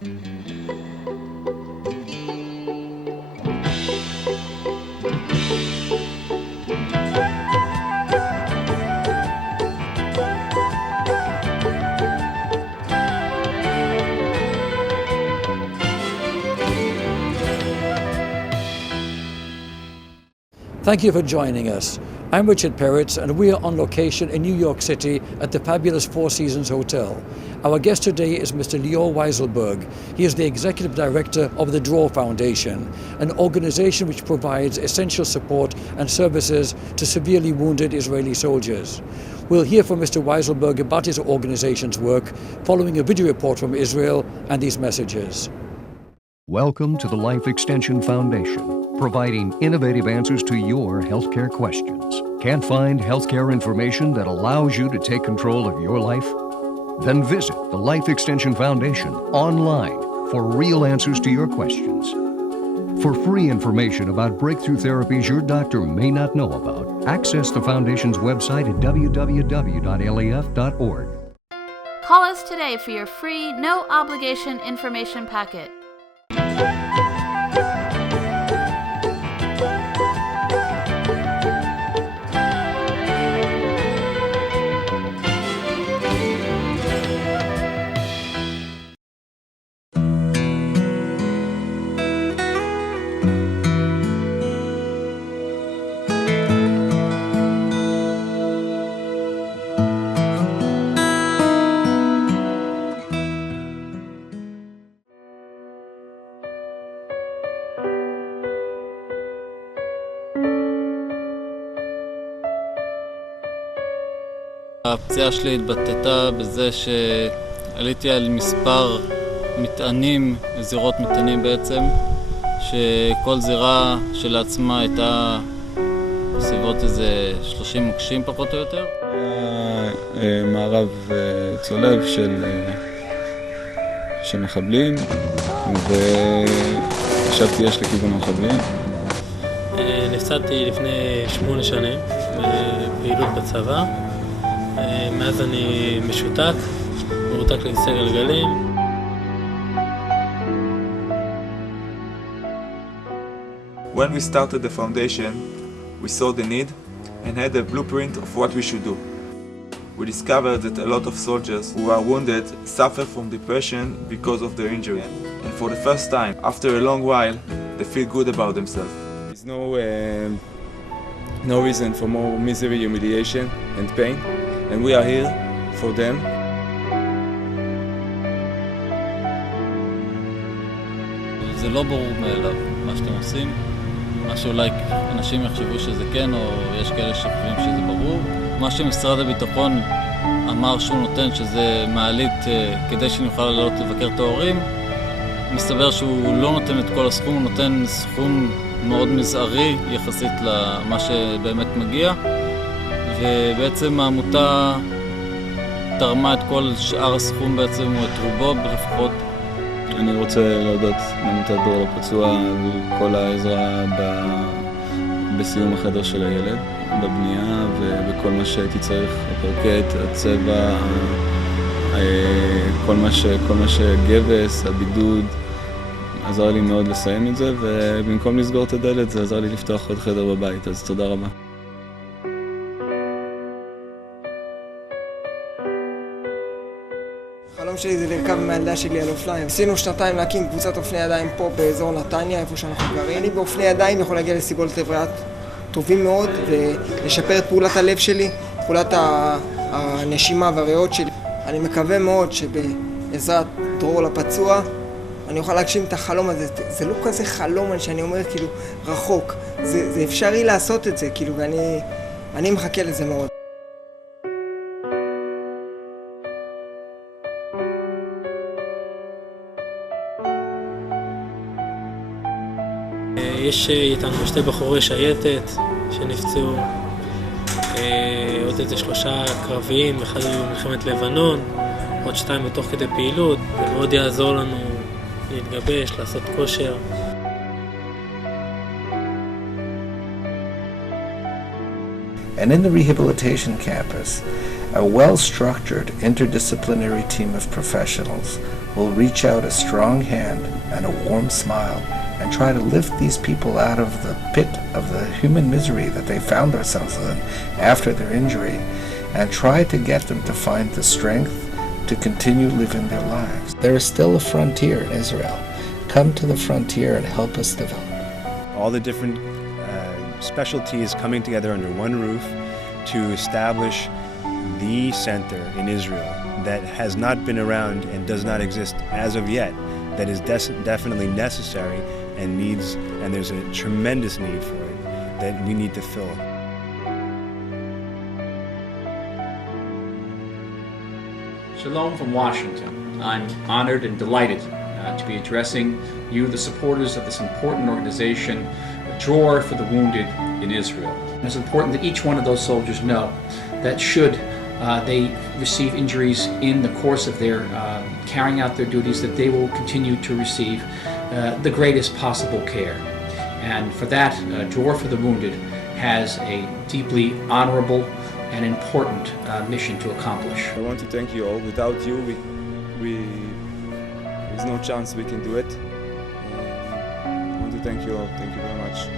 Thank you for joining us. I'm Richard Peritz and we are on location in New York City at the fabulous Four Seasons Hotel. Our guest today is Mr. Leeor Wieselberg. He is the Executive Director of the Dror Foundation, an organization which provides essential support and services to severely wounded Israeli soldiers. We'll hear from Mr. Wieselberg about his organization's work following a video report from Israel and these messages. Welcome to the Life Extension Foundation, providing innovative answers to your healthcare questions. Can't find healthcare information that allows you to take control of your life? Then visit the Life Extension Foundation online for real answers to your questions. For free information about breakthrough therapies your doctor may not know about, access the Foundation's website at www.lef.org. Call us today for your free, no-obligation information packet. הפציעה שלי התבטאה בזה שעליתי על מספר מטענים, זירות מטענים בעצם, שכל זירה שלעצמה הייתה בסביבות איזה 30 מוקשים פחות או יותר. היה מערב צולב של מחבלים, וחשבתי יש לכיוון המחבלים. נפצעתי לפני 8 שנים בפעילות בצבא. מאז אני משותק, מרותק לכיסא גלגלים. When we started the foundation, we saw the need and had a blueprint of what we should do. We discovered that a lot of soldiers who are wounded suffer from depression because of their injury. And for the first time, after a long while, they feel good about themselves. There's no reason for more misery, humiliation and pain. And we are here for them. זה לא ברור מאליו מה שאתם עושים, מה שאולי אנשים יחשבו שזה כן, או יש כאלה שחושבים שזה ברור. מה שמשרד הביטחון אמר שהוא נותן, שזה מעלית כדי שנוכל לעלות לבקר את ההורים, מסתבר שהוא לא נותן את כל הסכום, הוא נותן סכום מאוד מזערי יחסית למה שבאמת מגיע. ובעצם העמותה תרמה את כל שאר הסכום בעצם, או את רובו לפחות. אני רוצה להודות לעמותת דרור לפצוע על כל העזרה בסיום החדר של הילד, בבנייה ובכל מה שהייתי צריך, הפרקט, הצבע, כל מה שגבס, הבידוד, עזר לי מאוד לסיים את זה, ובמקום לסגור את הדלת זה עזר לי לפתוח עוד חדר בבית, אז תודה רבה. החלום שלי זה לרכב עם הילדה שלי על אופניים. עשינו 2 להקים קבוצת אופני ידיים פה באזור נתניה, איפה שאנחנו גרים. אני באופני ידיים יכול להגיע לסיבולת עבריית טובים מאוד ולשפר את פעולת הלב שלי, פעולת הנשימה והריאות שלי. אני מקווה מאוד שבעזרת דרור לפצוע אני אוכל להגשים את החלום הזה. זה לא כזה חלום שאני אומר כאילו רחוק, זה אפשרי לעשות את זה כאילו, ואני מחכה לזה מאוד. יש איתנו 2 בחורי שייטת שנפצעו, עוד איזה 3 קרביים, אחד במלחמת לבנון, עוד 2 בתוך כדי פעילות. זה מאוד יעזור לנו להתגבש, לעשות כושר. And in the rehabilitation campus, a well-structured interdisciplinary team of professionals will reach out a strong hand and a warm smile and try to lift these people out of the pit of the human misery that they found themselves in after their injury, and try to get them to find the strength to continue living their lives. There is still a frontier in Israel. Come to the frontier and help us develop. All the different specialties coming together under one roof to establish the center in Israel that has not been around and does not exist as of yet, that is definitely necessary and needs, and there's a tremendous need for it that we need to fill. Shalom from Washington. I'm honored and delighted to be addressing you, the supporters of this important organization, Dror for the Wounded in Israel. And it's important that each one of those soldiers know that should they receive injuries in the course of their carrying out their duties, that they will continue to receive the greatest possible care. And for that, Dror for the Wounded has a deeply honorable and important mission to accomplish. I want to thank you all. Without you, there's no chance we can do it. I want to thank you all. Thank you very much.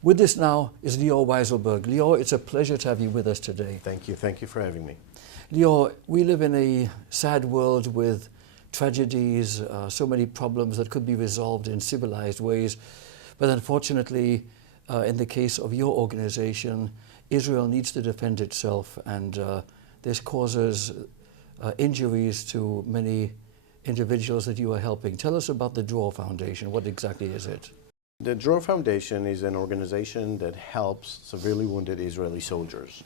With us now is Leeor Wieselberg. Leeor, it's a pleasure to have you with us today. Thank you. Thank you for having me. Leeor, we live in a sad world with tragedies, so many problems that could be resolved in civilized ways. But unfortunately, in the case of your organization, Israel needs to defend itself, and this causes injuries to many individuals that you are helping. Tell us about the Dror Foundation. What exactly is it? The Dror Foundation is an organization that helps severely wounded Israeli soldiers.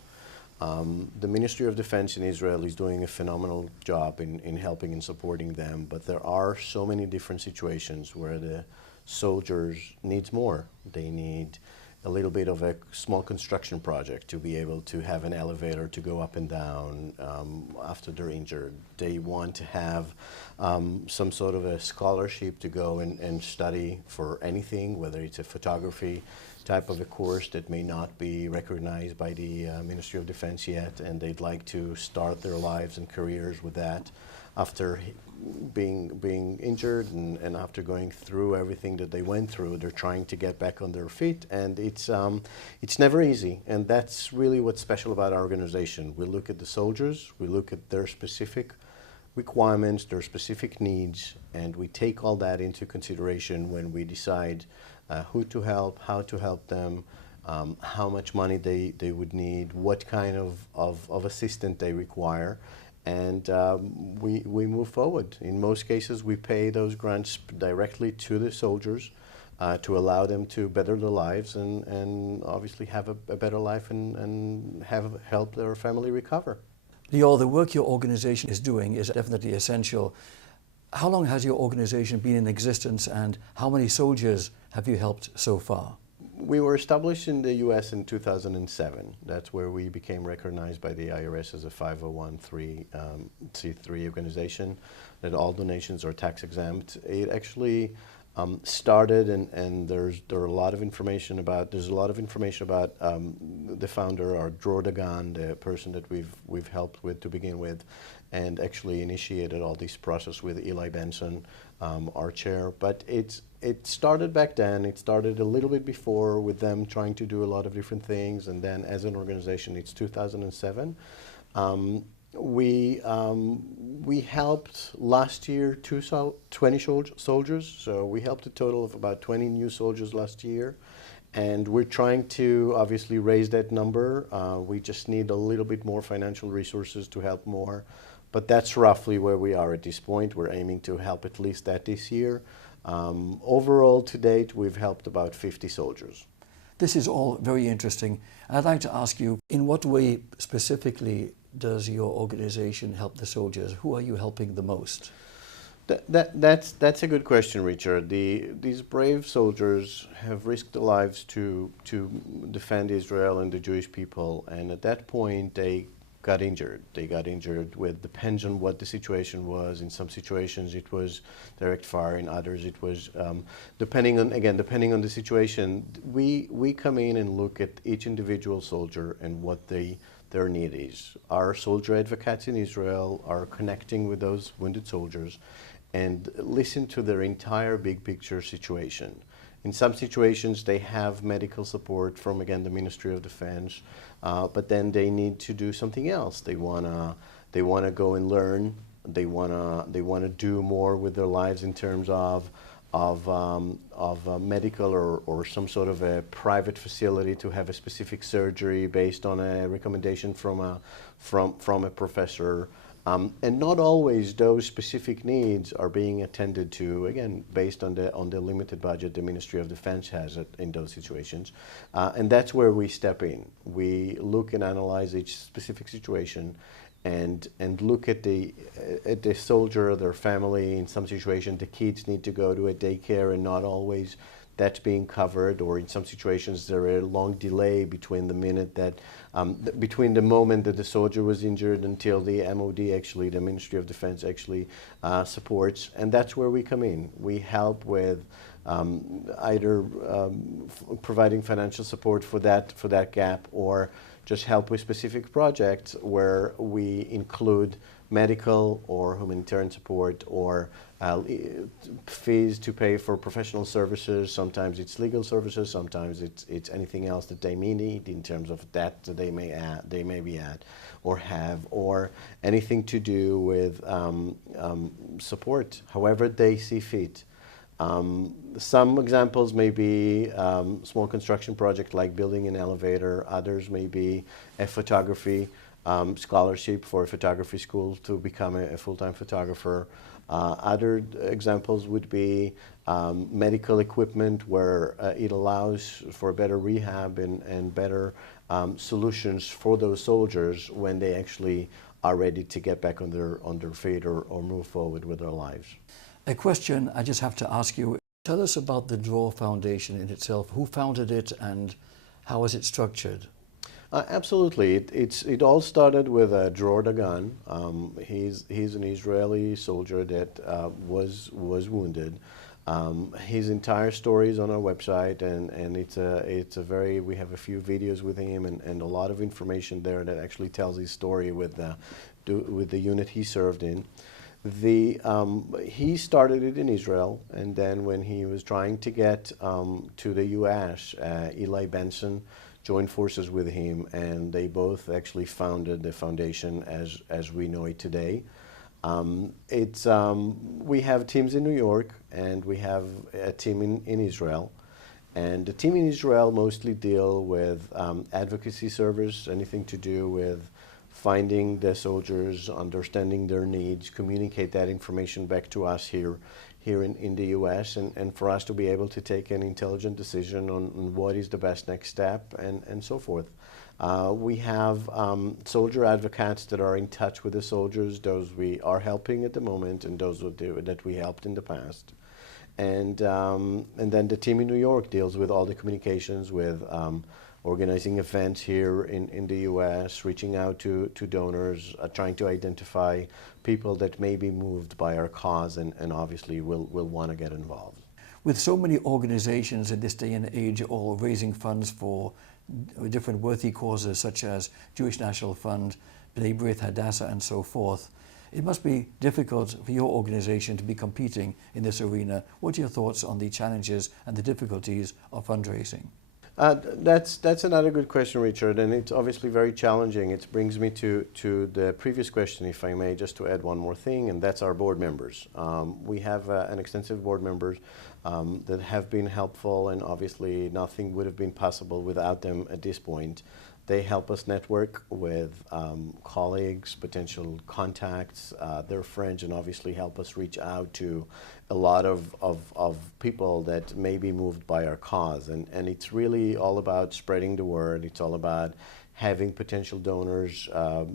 The Ministry of Defense in Israel is doing a phenomenal job in helping and supporting them, but there are so many different situations where the soldiers need more. They need a little bit of a small construction project to be able to have an elevator to go up and down after they're injured. They want to have some sort of a scholarship to go and study for anything, whether it's a photography type of a course that may not be recognized by the Ministry of Defense yet, and they'd like to start their lives and careers with that after being injured and after going through everything that they went through. They're trying to get back on their feet, and it's never easy, and that's really what's special about our organization. We look at the soldiers, we look at their specific requirements, their specific needs, and we take all that into consideration when we decide who to help, how to help them, how much money they would need, what kind of assistance they require, and we move forward. In most cases, we pay those grants directly to the soldiers to allow them to better their lives and obviously have a better life and help their family recover. Leeor, the work your organization is doing is definitely essential. How long has your organization been in existence, and how many soldiers have you helped so far? We were established in the U.S. in 2007. That's where we became recognized by the IRS as a 501c3 organization, that all donations are tax exempt. It actually started, and there's a lot of information about the founder, or Dror Dagan, the person that we've helped with to begin with, and actually initiated all this process with Eli Benson, our chair. But it started back then. It started a little bit before with them trying to do a lot of different things, and then as an organization, it's 2007. We helped last year 20 soldiers, so we helped a total of about 20 new soldiers last year, and we're trying to obviously raise that number. We just need a little bit more financial resources to help more, but that's roughly where we are at this point. We're aiming to help at least that this year. Overall, to date, we've helped about 50 soldiers. This is all very interesting. I'd like to ask you, in what way specifically does your organization help the soldiers? Who are you helping the most? That's a good question, Richard. These brave soldiers have risked their lives to defend Israel and the Jewish people, and at that point they got injured. They got injured depends on what the situation was. In some situations it was direct fire, in others it was, depending on the situation, we come in and look at each individual soldier and what their need is. Our soldier advocates in Israel are connecting with those wounded soldiers and listen to their entire big picture situation. In some situations, they have medical support from, again, the Ministry of Defense, but then they need to do something else. They wanna go and learn. They wanna do more with their lives in terms of medical or some sort of a private facility to have a specific surgery based on a recommendation from a professor. And not always those specific needs are being attended to, again, based on the limited budget the Ministry of Defense has in those situations. And that's where we step in. We look and analyze each specific situation and look at the soldier, their family. In some situations, the kids need to go to a daycare and not always that's being covered, or in some situations there is a long delay between the minute that between the moment that the soldier was injured until the MOD, actually the Ministry of Defense, actually supports, and that's where we come in. We help with either providing financial support for that gap, or just help with specific projects where we include medical or humanitarian support, or fees to pay for professional services. Sometimes it's legal services, sometimes it's anything else that they may need in terms of that they may be at or have, or anything to do with support, however they see fit. Some examples may be small construction project like building an elevator. Others may be a photography scholarship for a photography school to become a full-time photographer. Other examples would be medical equipment, where it allows for better rehab and better solutions for those soldiers when they actually are ready to get back on their feet or move forward with their lives. A question I just have to ask you. Tell us about the Dror Foundation in itself. Who founded it and how is it structured? Absolutely. It all started with Dror Dagan. He's an Israeli soldier that was wounded. His entire story is on our website, and we have a few videos with him and a lot of information there that actually tells his story with the unit he served in. He started it in Israel, and then when he was trying to get to the U.S., Eli Benson joined forces with him, and they both actually founded the foundation as we know it today. We have teams in New York, and we have a team in Israel. And the team in Israel mostly deal with advocacy service, anything to do with finding the soldiers, understanding their needs, communicate that information back to us here in the U.S., and for us to be able to take an intelligent decision on what is the best next step and so forth. We have soldier advocates that are in touch with the soldiers, those we are helping at the moment and those that we helped in the past. And then the team in New York deals with all the communications with organizing events here in the U.S., reaching out to donors, trying to identify people that may be moved by our cause and obviously will want to get involved. With so many organizations in this day and age all raising funds for different worthy causes such as Jewish National Fund, B'nai B'rith, Hadassah, and so forth, it must be difficult for your organization to be competing in this arena. What are your thoughts on the challenges and the difficulties of fundraising? That's another good question, Richard, and it's obviously very challenging. It brings me to the previous question, if I may, just to add one more thing, and that's our board members. We have an extensive board members that have been helpful, and obviously nothing would have been possible without them at this point. They help us network with colleagues, potential contacts, their friends, and obviously help us reach out to a lot of people that may be moved by our cause. And it's really all about spreading the word. It's all about having potential donors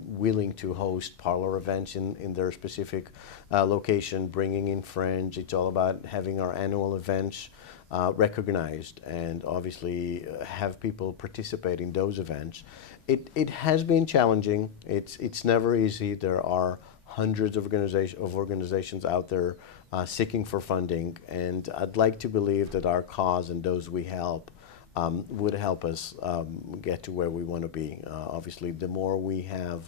willing to host parlor events in their specific location, bringing in friends. It's all about having our annual events recognized and obviously have people participate in those events. It has been challenging. It's never easy. There are hundreds of organizations out there seeking for funding, and I'd like to believe that our cause and those we help would help us get to where we want to be. Obviously, the more we have,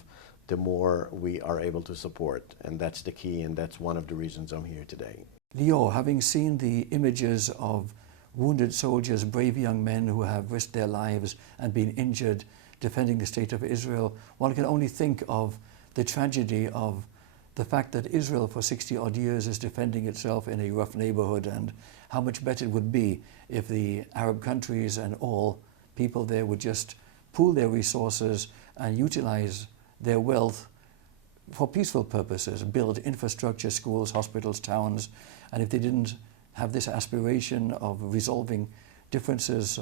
the more we are able to support, and that's the key, and that's one of the reasons I'm here today. Leeor, having seen the images of wounded soldiers, brave young men who have risked their lives and been injured defending the state of Israel, one can only think of the tragedy of the fact that Israel for 60 odd years is defending itself in a rough neighborhood, and how much better it would be if the Arab countries and all people there would just pool their resources and utilize their wealth for peaceful purposes, build infrastructure, schools, hospitals, towns, and if they didn't have this aspiration of resolving differences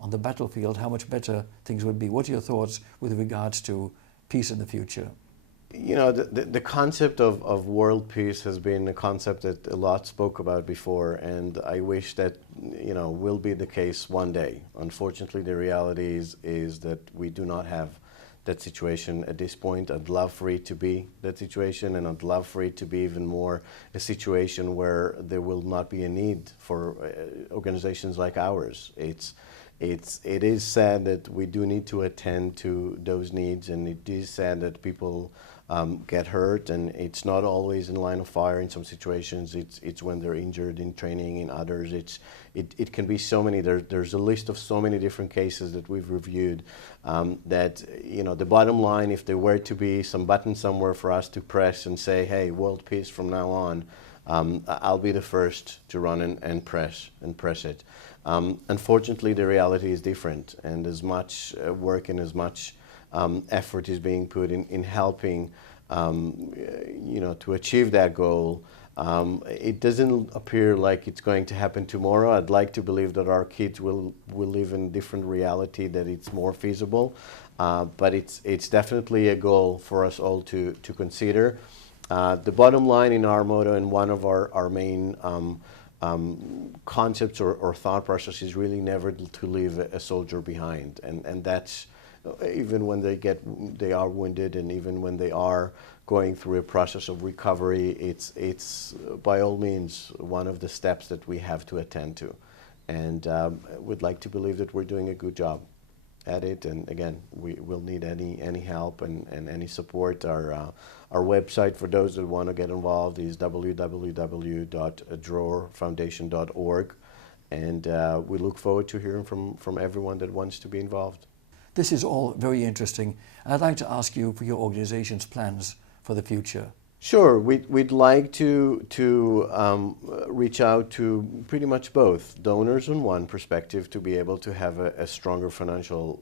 on the battlefield, how much better things would be. What are your thoughts with regards to peace in the future? You know, the concept of world peace has been a concept that a lot spoke about before, and I wish that, you know, will be the case one day. Unfortunately, the reality is that we do not have that situation at this point. I'd love for it to be that situation, and I'd love for it to be even more a situation where there will not be a need for organizations like ours. It is sad that we do need to attend to those needs, and it is sad that people get hurt, and it's not always in line of fire. In some situations, it's when they're injured in training. In others, it can be so many. There's a list of so many different cases that we've reviewed. That, you know, the bottom line, if there were to be some button somewhere for us to press and say, "Hey, world peace from now on," I'll be the first to run and press it. Unfortunately, the reality is different, and as much work and as much effort is being put in helping, you know, to achieve that goal. It doesn't appear like it's going to happen tomorrow. I'd like to believe that our kids will live in a different reality, that it's more feasible, but it's definitely a goal for us all to consider. The bottom line in our motto, and one of our main concepts or thought process, is really never to leave a soldier behind, and that's even when they are wounded, and even when they are going through a process of recovery. It's by all means one of the steps that we have to attend to, and would like to believe that we're doing a good job at it. And again, we will need any help and any support. Our website for those that want to get involved is www.drorfoundation.org, and we look forward to hearing from everyone that wants to be involved. This is all very interesting. I'd like to ask you for your organization's plans for the future. Sure, we'd like to reach out to pretty much both donors on one perspective, to be able to have a stronger financial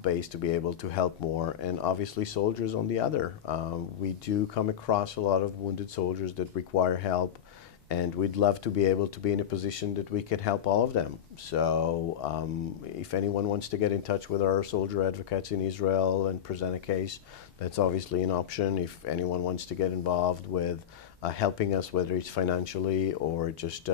base to be able to help more, and obviously soldiers on the other. We do come across a lot of wounded soldiers that require help, and we'd love to be able to be in a position that we can help all of them. So if anyone wants to get in touch with our soldier advocates in Israel and present a case, that's obviously an option. If anyone wants to get involved with helping us, whether it's financially or just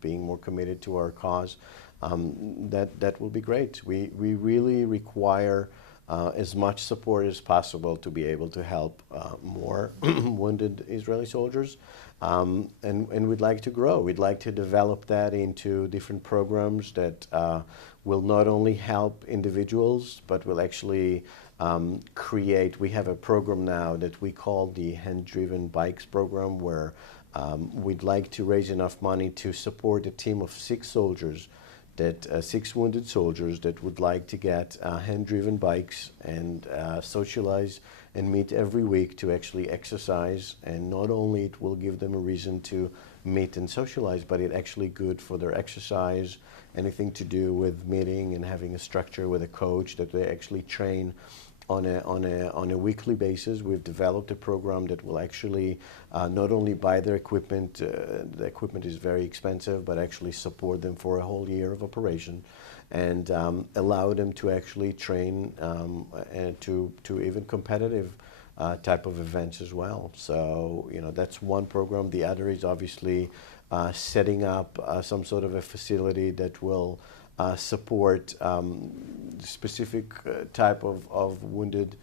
being more committed to our cause, that will be great. We really require as much support as possible to be able to help more wounded Israeli soldiers. And we'd like to grow. We'd like to develop that into different programs that will not only help individuals, but will actually create. We have a program now that we call the Hand-Driven Bikes program, where we'd like to raise enough money to support a team of 6 soldiers, that 6 wounded soldiers that would like to get hand-driven bikes and socialize and meet every week to actually exercise. And not only it will give them a reason to meet and socialize, but it's actually good for their exercise, anything to do with meeting and having a structure with a coach that they actually train on a weekly basis. We've developed a program that will actually not only buy their equipment, the equipment is very expensive, but actually support them for a whole year of operation. and allow them to actually train and to even competitive type of events as well. So, that's one program. The other is obviously setting up some sort of a facility that will support specific type of wounded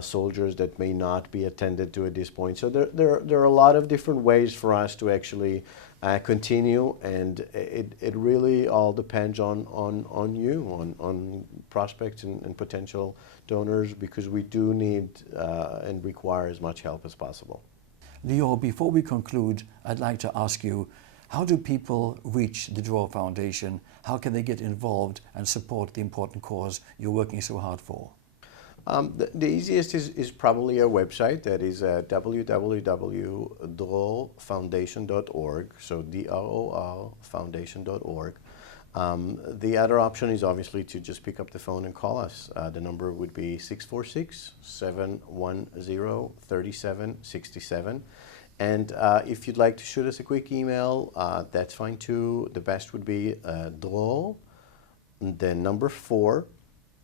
soldiers that may not be attended to at this point. So there are a lot of different ways for us to actually continue, and it really all depends on you, on prospects and potential donors, because we do need and require as much help as possible. Leeor, before we conclude, I'd like to ask you, how do people reach the Dror Foundation? How can they get involved and support the important cause you're working so hard for? The easiest is probably our website. That is www.drorfoundation.org, so DROR foundation.org. The other option is obviously to just pick up the phone and call us. The number would be 646-710-3767. And if you'd like to shoot us a quick email, that's fine too. The best would be Dror, then number 4,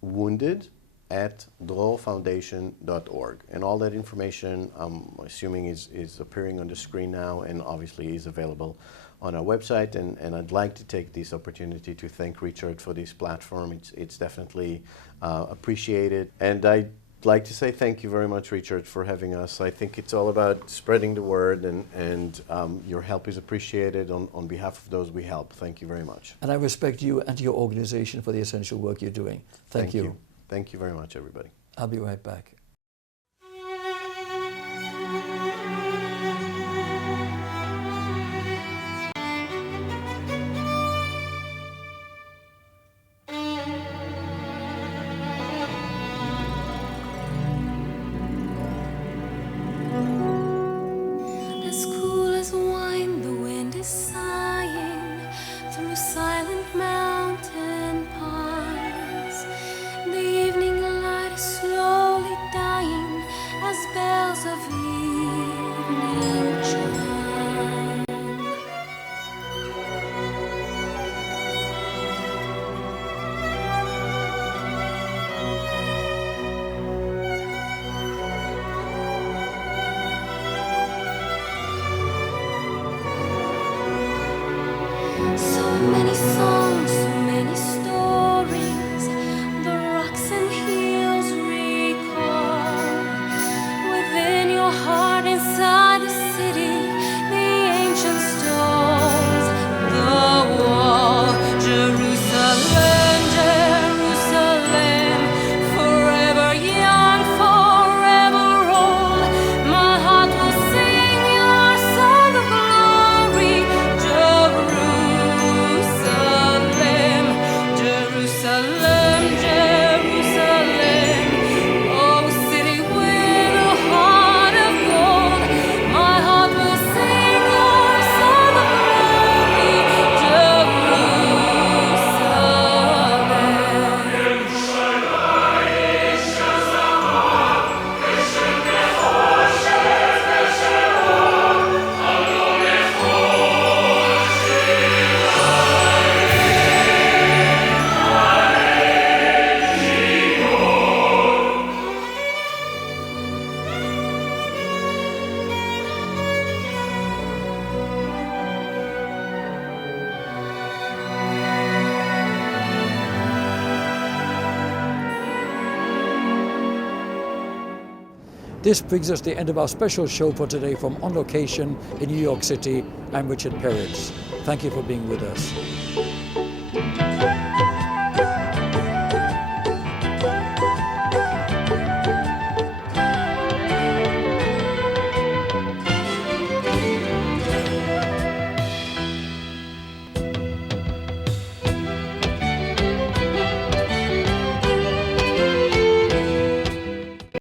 wounded, at drorfoundation.org. And all that information, I'm assuming, is appearing on the screen now, and obviously is available on our website. And I'd like to take this opportunity to thank Richard for this platform. It's definitely appreciated. And I'd like to say thank you very much, Richard, for having us. I think it's all about spreading the word, and your help is appreciated on behalf of those we help. Thank you very much. And I respect you and your organization for the essential work you're doing. Thank you. Thank you very much, everybody. I'll be right back. As cool as wine, the wind is sighing through silent mountain pines. The evening light is slowly dying as bells of evening chime. So many songs, so many stories, the rocks and hills recall. Within your heart, inside the city, the ancient stones, the wall. Jerusalem, Jerusalem, forever young, forever old. My heart will sing your song of glory. Jerusalem, Jerusalem, Jerusalem, oh city with a heart of gold. My heart will sing your song of glory. This brings us to the end of our special show for today from On Location in New York City. I'm Richard Peritz. Thank you for being with us.